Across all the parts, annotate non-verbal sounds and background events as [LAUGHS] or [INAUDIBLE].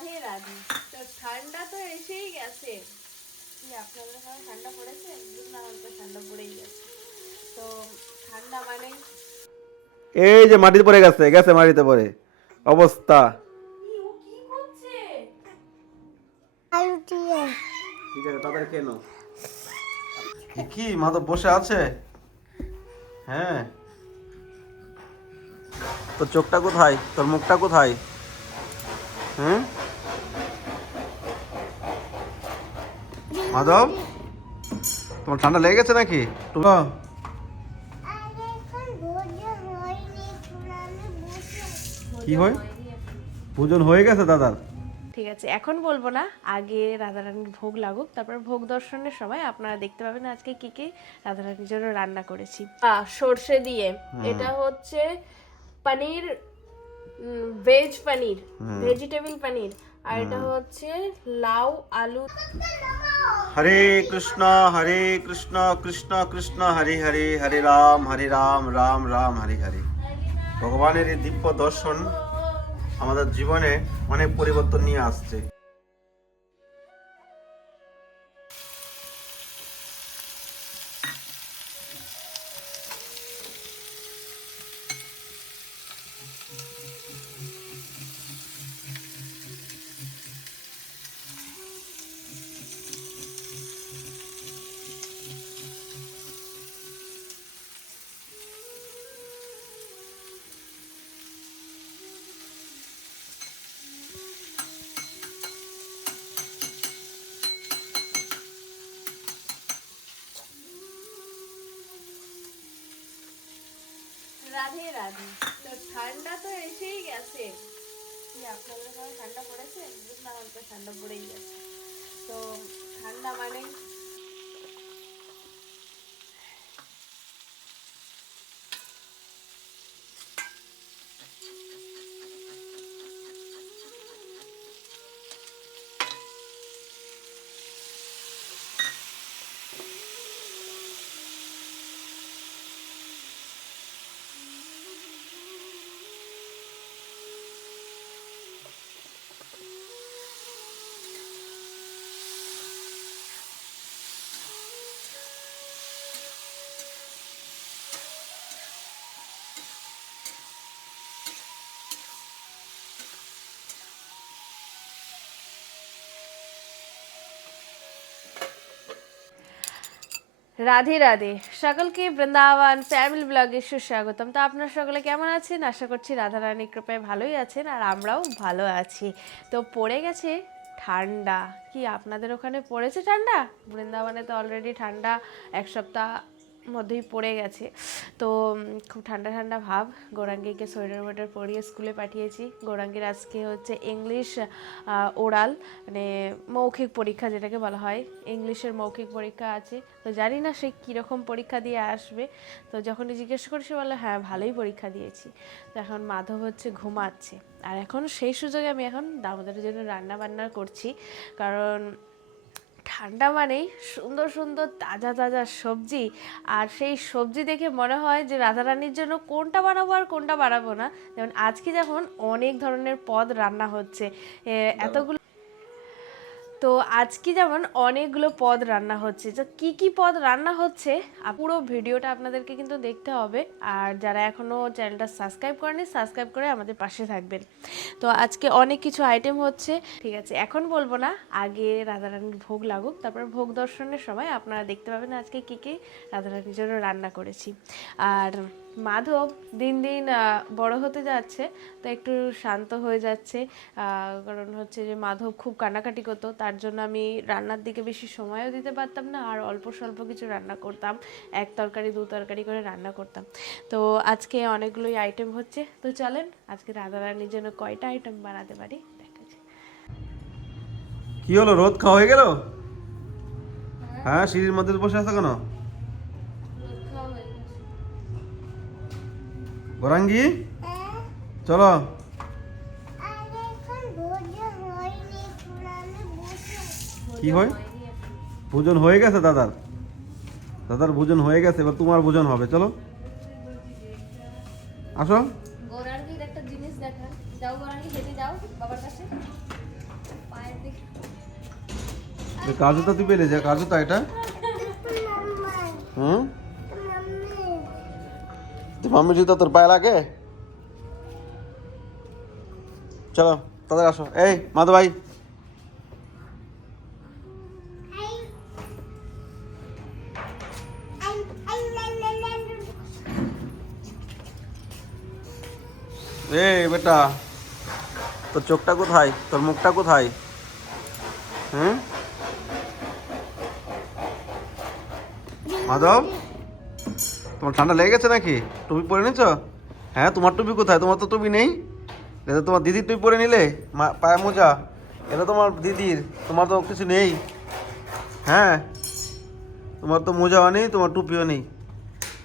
রাধে রাধে। তো ঠান্ডা তো এসেই গেছে। কি আপনাদের ওখানে ঠান্ডা পড়েছে? না আমার তো ঠান্ডা পড়েই গেছে। তো ঠান্ডা মানে? এই যে মাটিতে পড়ে গেছে গেছে মাটিতে পড়ে। অবস্থা। কি ও কি করছে? আলু দিয়ে। ঠিক আছে তাদের কেন কি মাধব বসে আছে? হ্যাঁ। তোর চোখটা কোথায়? তোর মুখটা কোথায়? হুম? মাধব তোমার ঠান্ডা লেগে গেছে নাকি? ভোজন বসে কি হয়? পূজন হয়ে গেছে দাদার। ঠিক আছে এখন বলব না। আগে রাধারানীর ভোগ লাগুক তারপর ভোগ দর্শনের সময় আপনারা দেখতে পাবেন আজকে কি কি রাধারানীর জন্য রান্না করেছি। সর্ষে দিয়ে। এটা হচ্ছে পনির ভেজ পনির ভেজিটেবল পনির। আর এটা হচ্ছে লাউ আলু। হরে কৃষ্ণ হরে কৃষ্ণ কৃষ্ণ কৃষ্ণ হরে হরে হরে রাম হরে রাম রাম রাম হরে হরে। ভগবানের এই দিব্য দর্শন আমাদের জীবনে অনেক পরিবর্তন নিয়ে আসছে। রাধে রাধে তো ঠান্ডা তো এসেই গেছে। আপনাদের ঠান্ডা পড়েছে? বুঝলাম তো ঠান্ডা পড়েই গেছে। তো ঠান্ডা মানে রাধে রাধে। সকলকে বৃন্দাবন ফ্যামিলি ব্লগে সুস্বাগতম। তো আপনারা সকলে কেমন আছেন? আশা করছি রাধা রানী কৃপায় ভালোই আছেন আর আমরাও ভালো আছি। তো পড়ে গেছে ঠান্ডা। কি আপনাদের ওখানে পড়েছে ঠান্ডা? বৃন্দাবনে তো অলরেডি ঠান্ডা এক সপ্তাহ মধ্যেই পড়ে গেছে। তো খুব ঠান্ডা ঠান্ডা ভাব। গৌরাঙ্গীকে সোয়েটার ওয়েটার পরিয়ে স্কুলে পাঠিয়েছি। গৌরাঙ্গীর আজকে হচ্ছে ইংলিশ ওরাল মানে মৌখিক পরীক্ষা যেটাকে বলা হয়। ইংলিশের মৌখিক পরীক্ষা আছে। তো জানি না সে কীরকম পরীক্ষা দিয়ে আসবে। তো যখনই জিজ্ঞেস করি, সে বলে হ্যাঁ ভালোই পরীক্ষা দিয়েছি। তো এখন মাধব হচ্ছে ঘুমাচ্ছে। আর এখন সেই সুযোগে আমি এখন দামোদরের জন্য রান্না বান্না করছি। কারণ ঠান্ডা মানেই সুন্দর সুন্দর তাজা তাজা সবজি। আর সেই সবজি দেখে মনে হয় যে রাধারানীর জন্য কোনটা বানাবো আর কোনটা বানাবো না। যেমন আজকে যেমন অনেক ধরনের পদ রান্না হচ্ছে। এতগুলো তো আজকে যেমন অনেকগুলো পদ রান্না হচ্ছে, তো কি কি পদ রান্না হচ্ছে পুরো ভিডিওটা আপনাদেরকে কিন্তু দেখতে হবে। আর যারা এখনও চ্যানেলটা সাবস্ক্রাইব করেনি সাবস্ক্রাইব করে আমাদের পাশে থাকবেন। তো আজকে অনেক কিছু আইটেম হচ্ছে। ঠিক আছে, এখন বলব না, আগে রাধারানীর ভোগ লাগুক, তারপর ভোগ দর্শনের সময় আপনারা দেখতে পাবেন আজকে কি কি রাধারানীর জন্য রান্না করেছি। আর মাধব দিন দিন বড় হতে যাচ্ছে, তো একটু শান্ত হয়ে যাচ্ছে। কারণ হচ্ছে যে মাধব খুব কান্নাকাটি করতো, তার জন্য আমি রান্নার দিকে বেশি সময়ও দিতে পারতাম না, আর অল্প স্বল্প কিছু রান্না করতাম। এক তরকারি, দু তরকারি করে রান্না করতাম। তো আজকে অনেকগুলোই আইটেম হচ্ছে। তো চলেন, আজকে রাধা রাধারানীর জন্য কয়টা আইটেম বানাতে পারি? দেখা। কি হলো? রোদ খাওয়া হয়ে গেল? হ্যাঁ সিঁড়ির মধ্যে বসে আছো কেন? গৌরাঙ্গি চলো। কি হয়? ভোজন হয়ে গেছে দাদার। দাদার ভোজন হয়ে গেছে এবার তোমার ভোজন হবে চলো। আসো। কাজুটা তুই পেলে যা কাজুটা এটা? [LAUGHS] হুম? তুই মাম্মি জুতো তোর পায়ে লাগে? চলো, তাদের আসো। এই মাধব ভাই। এ বেটা, তোর চোখটা কোথায়? তোর মুখটা কোথায়? হ্যাঁ মাধব? তোমার ঠান্ডা লেগে গেছে নাকি? টুপি পরে নিছো হ্যাঁ তোমার টুপি কোথায়? তোমার তো টুপি নেই। এটা তোমার দিদির টুপি পরে নিলে মা পায়ে মোজা। এটা তোমার দিদির তোমার তো কিছু নেই। হ্যাঁ তোমার তো মোজাও নেই তোমার টুপিও নেই।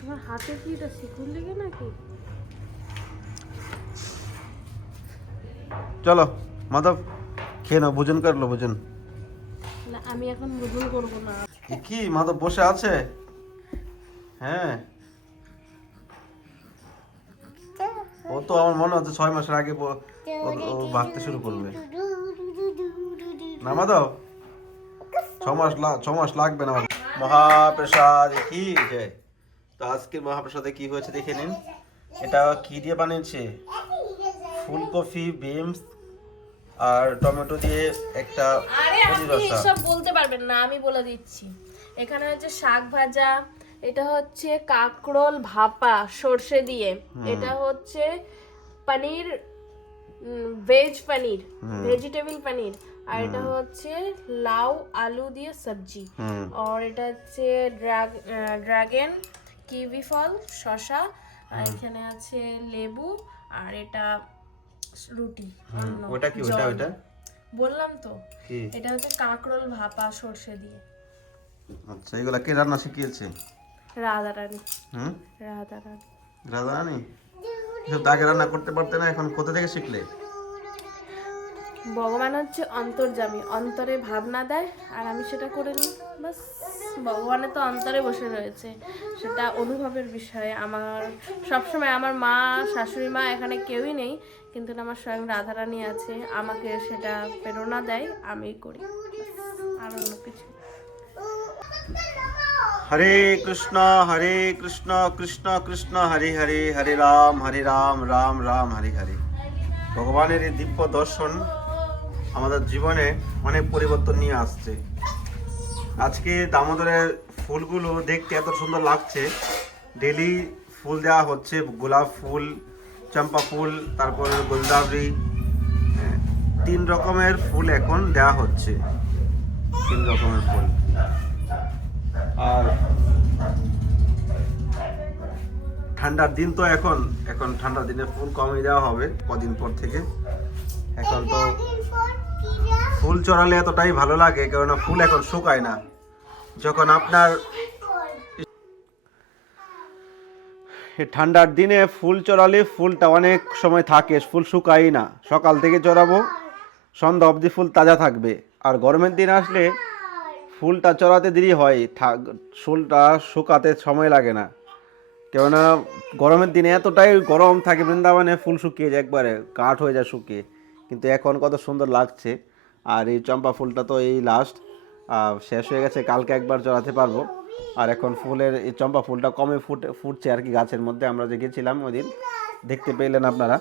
তোমার হাতে কি এটা শিকুর লেগে নাকি? চলো মাধব খেয়ে নাও ভোজন করল ভোজন। আমি এখন ভুল করব না। কি মাধব বসে আছে? হ্যাঁ। ও তো আমার মনে হচ্ছে ছয় মাসের আগে ও- শুরু করবে। না মাধব ছ মাস ছ মাস লাগবে না মহাপ্রসাদ কি? যে তো আজকে মহাপ্রসাদে কি হয়েছে দেখে নিন। এটা কি দিয়ে বানিয়েছে? ফুলকপি বিনস আর টমেটো দিয়ে একটা আরে আপনি এসব বলতে পারবেন না আমি বলে দিচ্ছি। এখানে হচ্ছে শাক ভাজা এটা হচ্ছে কাকরোল ভাপা সর্ষে দিয়ে। এটা হচ্ছে পনির ভেজ পনির ভেজিটেবল পনির। আর এটা হচ্ছে লাউ আলু দিয়ে সবজি। আর এটা হচ্ছে ড্রাগন কিউই ফল শসা। আর এখানে আছে লেবু আর এটা রুটি ওটা কি ওটা ওটা? বললাম তো। এটা হচ্ছে কাঁকরোল ভাপা সর্ষে দিয়ে। আচ্ছা এগুলা কে রান্না শিখিয়েছে? রাধা রানী হুম? রাধা রানী রাধা রানী এসব রান্না করতে পারতে না এখন কোথা থেকে শিখলে? ভগবান হচ্ছে অন্তর্জামী অন্তরে ভাবনা দেয় আর আমি সেটা করে নিই। বাস ভগবানের তো অন্তরে বসে রয়েছে। সেটা অনুভবের বিষয় আমার সবসময় আমার মা শাশুড়ি মা এখানে কেউই নেই কিন্তু আমার স্বয়ং রাধারানী আছে আমাকে সেটা প্রেরণা দেয় আমি করি। আর অন্য কিছু। হরে কৃষ্ণ হরে কৃষ্ণ কৃষ্ণ কৃষ্ণ হরে হরে হরে রাম হরে রাম রাম রাম হরে হরে। ভগবানের এই দিব্য দর্শন আমাদের জীবনে অনেক পরিবর্তন নিয়ে আসছে। আজকে দামোদরের ফুলগুলো দেখতে এত সুন্দর লাগছে। ডেলি ফুল দেওয়া হচ্ছে গোলাপ ফুল চম্পা ফুল তারপরে গোলদাবরি হ্যাঁ, তিন রকমের ফুল এখন দেওয়া হচ্ছে। তিন রকমের ফুল। আর ঠান্ডার দিন তো এখন এখন ঠান্ডার দিনে ফুল কমই দেওয়া হবে কদিন পর থেকে। এখন তো ফুল চড়ালে এতটাই ভালো লাগে, কেননা ফুল এখন শুকায় না। যখন আপনার ঠান্ডার দিনে ফুল চড়ালে ফুলটা অনেক সময় থাকে, ফুল শুকাই না। সকাল থেকে চড়াবো, সন্ধ্যা অবধি ফুল তাজা থাকবে। আর গরমের দিন আসলে ফুলটা চড়াতে দেরি হয় ফুলটা শুকাতে সময় লাগে না। কেননা গরমের দিনে এতটাই গরম থাকে, বৃন্দাবনে ফুল শুকিয়ে যায় একবারে, কাঠ হয়ে যায় শুকিয়ে। কিন্তু এখন কত সুন্দর লাগছে। আর এই চম্পা ফুলটা তো এই লাস্ট শেষ হয়ে গেছে, কালকে একবার চড়াতে পারব। আর এখন ফুলের এই চম্পা ফুলটা কমে ফুটে, ফুটছে আর কি গাছের মধ্যে, আমরা যে গেছিলাম ওই দিন দেখতে পেলেন আপনারা।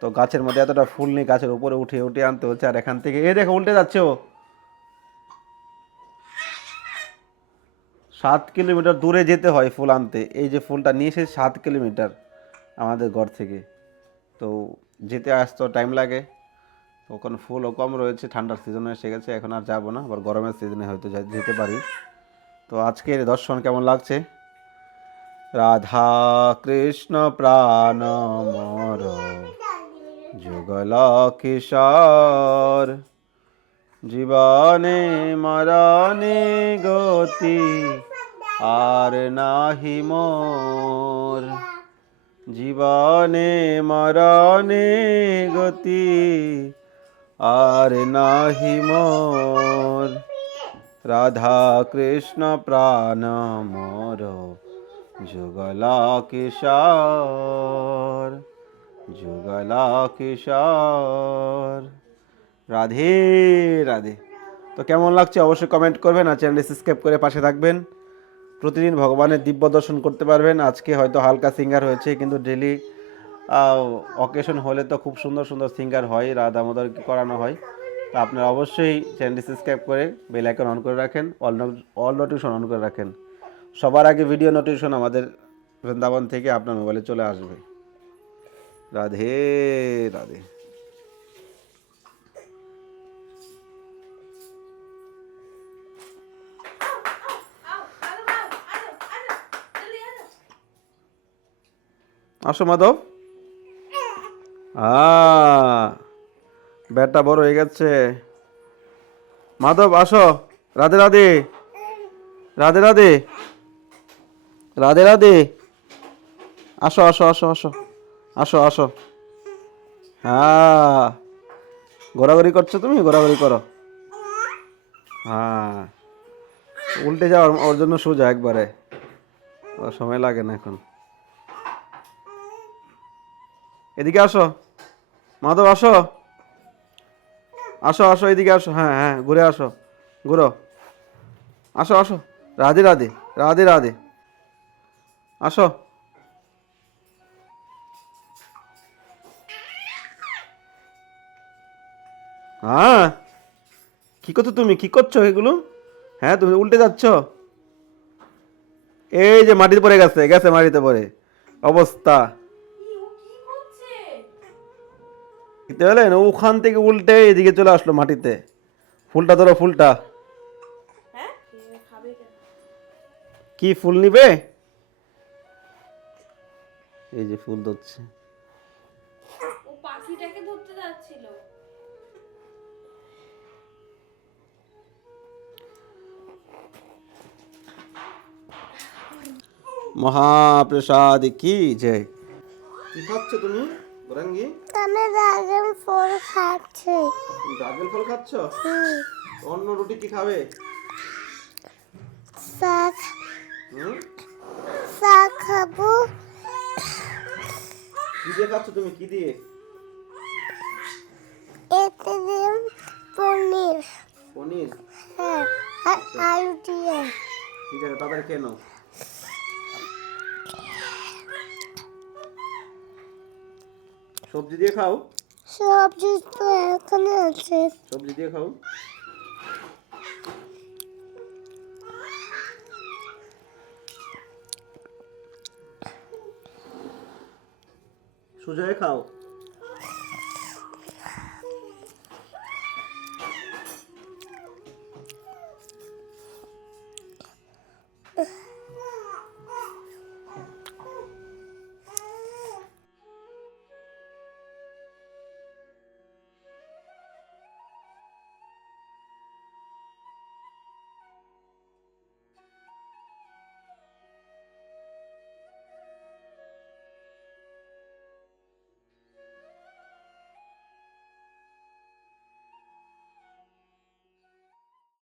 তো গাছের মধ্যে এতটা ফুল নেই, গাছের উপরে উঠে উঠে আনতে হচ্ছে, আর এখান থেকে এ দেখো, উল্টে যাচ্ছে ও। সাত কিলোমিটার দূরে যেতে হয় ফুল আনতে। এই যে ফুলটা নিয়ে এসে সাত কিলোমিটার আমাদের ঘর থেকে। তো যেতে আসতে টাইম লাগে। ওখানে ফুলও কম রয়েছে, ঠান্ডার সিজনে এসে গেছে, এখন আর যাব না। আবার গরমের সিজনে হয়তো যেতে পারি। তো আজকের দর্শন কেমন লাগছে? রাধা কৃষ্ণ প্রাণ মর, যুগল কিশোর, জীবনে মরণে গতি আর নাহি মোর। জীবনে মরণে গতি, আর নাহি মোর। রাধা কৃষ্ণ প্রাণ মোর, যুগলা কিশোর যুগলা কিশোর। রাধে রাধে। তো কেমন লাগছে অবশ্যই কমেন্ট করবেন আর চ্যানেলটি সাবস্ক্রাইব করে পাশে থাকবেন। প্রতিদিন ভগবানের দিব্য দর্শন করতে পারবেন। আজকে হয়তো হালকা সিঙ্গার হয়েছে, কিন্তু ডেলি অকেশন হলে তো খুব সুন্দর সুন্দর সিঙ্গার হয় রাত আমাদের করানো হয়। তো আপনারা অবশ্যই চ্যানেলটি সাবস্ক্রাইব করে বেল আইকন অন করে রাখেন অল অল নোটিফিকেশন অন করে রাখেন। সবার আগে ভিডিও নোটিফিকেশন আমাদের বৃন্দাবন থেকে আপনার মোবাইলে চলে আসবে। রাধে রাধে। আসো মাধব। ব্যাটটা বড় হয়ে গেছে। মাধব, আসো। রাধে রাধে। রাধে রাধে। রাধে রাধে। আসো আসো আসো আসো। আসো আসো। হ্যাঁ ঘোরাঘুরি করছ তুমি? ঘোরাঘুরি করো। হ্যাঁ। উল্টে যাও ওর- জন্য সোজা একবারে। সময় লাগে না এখন। এদিকে আসো। মাধব, আসো। আসো আসো, এদিকে আসো। হ্যাঁ হ্যাঁ ঘুরে আসো। ঘুরো। আসো আসো। রাধে রাধে রাধে রাধে। আসো। হ্যাঁ। কি করছ তুমি? কি করছ এগুলো? হ্যাঁ তুমি উল্টে যাচ্ছ? এই যে মাটিতে পড়ে গেছে গেছে মাটিতে পড়ে। অবস্থা। দেখতে পেলেন? ওখান থেকে উল্টে এদিকে চলে আসলো মাটিতে। ফুলটা ধরো ফুলটা। কি ফুল নিবে? এই যে ফুল ধরছে। ও পাখিটাকে ধরতে যাচ্ছিল। মহাপ্রসাদ কি? জয়। কি খাচ্ছ তুমি? বরঙ্গি? আমি ড্রাগন ফল খাচ্ছি। ড্রাগন ফল খাচ্ছ? অন্য রুটি কি খাবে? শাক। শাক খাব। কি দিয়ে খাচ্ছ তুমি? কি দিয়ে? এতে দিন পনির। পনির? হ্যাঁ আর আলু দিয়ে। ঠিক আছে তাড়াতাড়ি খেয়ে নাও। সবজি দিয়ে খাও। সবজি তো এখানে আছে। সবজি দিয়ে খাও। সোজা খাও।